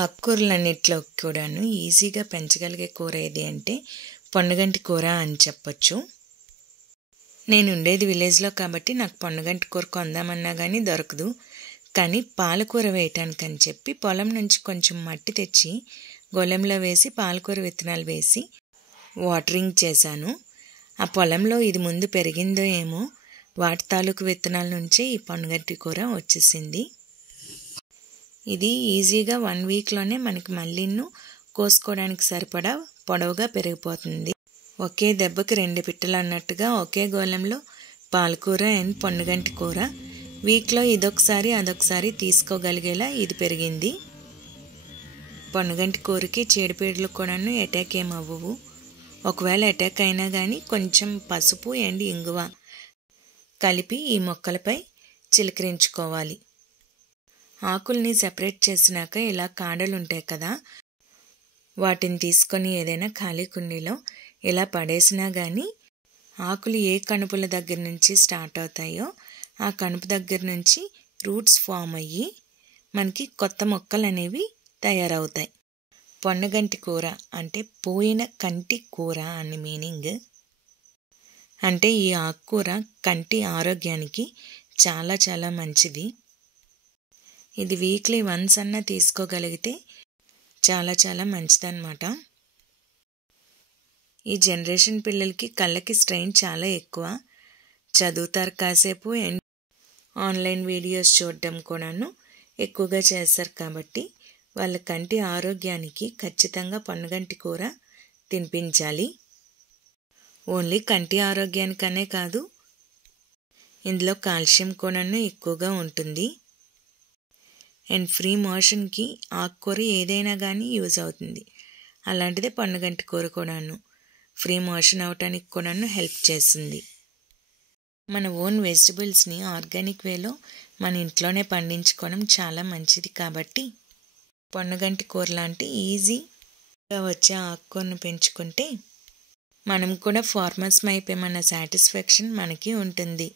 ఆకుకూరలన్నిట్లో కూడాను ఈజీగా పెంచగలిగే కూర ఏది అంటే పొన్నగంటి కూర అని చెప్పొచ్చు. నేను ఉండేది విలేజ్లో కాబట్టి నాకు పొన్నగంటి కూర కొందామన్నా కానీ దొరకదు. కానీ పాలకూర వేయటానికని చెప్పి పొలం నుంచి కొంచెం మట్టి తెచ్చి గొలెంలో వేసి పాలకూర విత్తనాలు వేసి వాటరింగ్ చేశాను. ఆ పొలంలో ఇది ముందు పెరిగిందో ఏమో వాటి తాలూకు విత్తనాల నుంచే ఈ పొన్నగంటి కూర వచ్చేసింది. ఇది ఈజీగా 1 వీక్లోనే మనకి మళ్ళీను కోసుకోవడానికి సరిపడా పొడవుగా పెరిగిపోతుంది. ఒకే దెబ్బకి 2 పిట్టలు అన్నట్టుగా ఒకే గోళంలో పాలకూర అండ్ పొన్నగంటి కూర వీక్లో ఇదొకసారి అదొకసారి తీసుకోగలిగేలా ఇది పెరిగింది. పొన్నగంటి కూరకి చీడపీడలు కూడాను అటాక్ ఏమవ్వవు. ఒకవేళ అటాక్ అయినా కానీ కొంచెం పసుపు అండ్ ఇంగువ కలిపి ఈ మొక్కలపై చిలకరించుకోవాలి. ఆకుల్ని సెపరేట్ చేసినాక ఇలా కాడలు ఉంటాయి కదా, వాటిని తీసుకొని ఏదైనా ఖాళీ కుండీలో ఇలా పడేసినా కానీ ఆకులు ఏ కణుపుల దగ్గర నుంచి స్టార్ట్ అవుతాయో ఆ కణుపు దగ్గర నుంచి రూట్స్ ఫామ్ అయ్యి మనకి కొత్త మొక్కలు అనేవి తయారవుతాయి. పొన్నగంటి కూర అంటే పోయిన కంటి కూర అని మీనింగ్. అంటే ఈ ఆకుకూర కంటి ఆరోగ్యానికి చాలా చాలా మంచిది. ఇది వీక్లీ వన్స్ అన్నా తీసుకోగలిగితే చాలా చాలా మంచిదన్నమాట. ఈ జనరేషన్ పిల్లలకి కళ్ళకి స్ట్రెయిన్ చాలా ఎక్కువ. చదువుతారు కాసేపు అండ్ ఆన్లైన్ వీడియోస్ చూడడం కూడాను ఎక్కువగా చేస్తారు కాబట్టి వాళ్ళ కంటి ఆరోగ్యానికి ఖచ్చితంగా పొన్నగంటి కూర తినిపించాలి. ఓన్లీ కంటి ఆరోగ్యానికనే కాదు, ఇందులో కాల్షియం కూడాను ఎక్కువగా ఉంటుంది. అండ్ ఫ్రీ మోషన్కి ఆకుకూర ఏదైనా కానీ యూజ్ అవుతుంది. అలాంటిదే పొన్నగంటి కూర కూడాను ఫ్రీ మోషన్ అవటానికి కూడాను హెల్ప్ చేస్తుంది. మన ఓన్ వెజిటబుల్స్ని ఆర్గానిక్ వేలో మన ఇంట్లోనే పండించుకోవడం చాలా మంచిది కాబట్టి పొన్నగంటి కూర లాంటి ఈజీగా వచ్చే ఆకుకూరను పెంచుకుంటే మనం కూడా ఫార్మర్స్ అయిపోయామన్న సాటిస్ఫాక్షన్ మనకి ఉంటుంది.